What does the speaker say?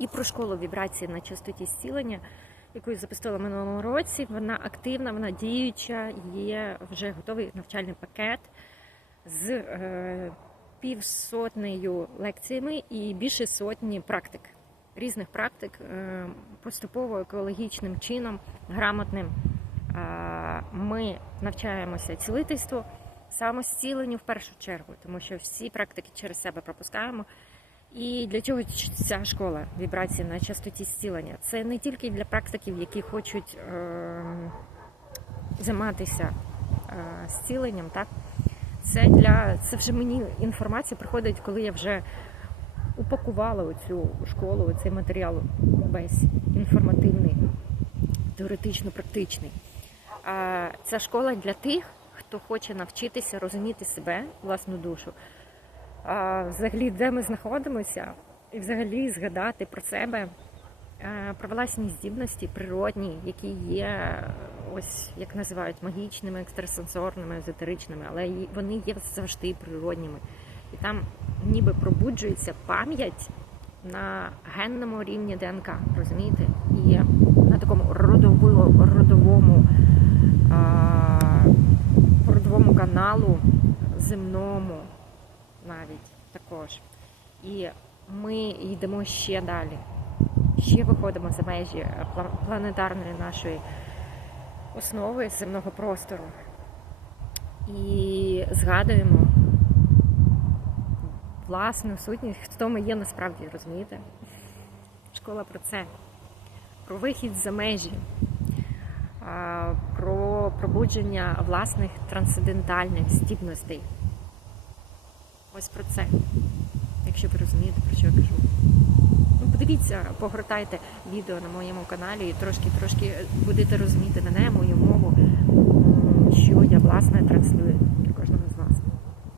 і про школу вібрації на частоті зцілення, яку я запустила в минулому році. Вона активна, вона діюча, є вже готовий навчальний пакет з е, півсотнею лекціями і більше сотні практик. Різних практик е, поступово екологічним чином, грамотним. Е, Ми навчаємося цілительству, самозціленню в першу чергу, тому що всі практики через себе пропускаємо. І для чого ця школа вібрації на частоті зцілення? Це не тільки для практиків, які хочуть е, займатися е, зціленням, так? Це для це вже мені інформація приходить, коли я вже упакувала оцю школу, цей матеріал весь інформативний, теоретично-практичний. А ця школа для тих, хто хоче навчитися розуміти себе, власну душу, взагалі, де ми знаходимося, і взагалі згадати про себе, е, про власні здібності природні, які є, ось як називають магічними, екстрасенсорними, езотеричними, але вони є завжди природніми. І там ніби пробуджується пам'ять на генному рівні ДНК, розумієте? І на такому родовому, родовому, а, родовому каналу земному навіть також. І ми йдемо ще далі. Ще виходимо за межі е, планетарної нашої основи земного простору. І згадуємо власну сутність, хто ми є насправді, розумієте? Школа про це, про вихід за межі, про пробудження власних трансцендентальних здібностей. Ось про це, якщо ви розумієте, про що я кажу. Ну, подивіться, погортайте відео на моєму каналі і трошки-трошки будете розуміти мене, мою мову, що я власне транслюю.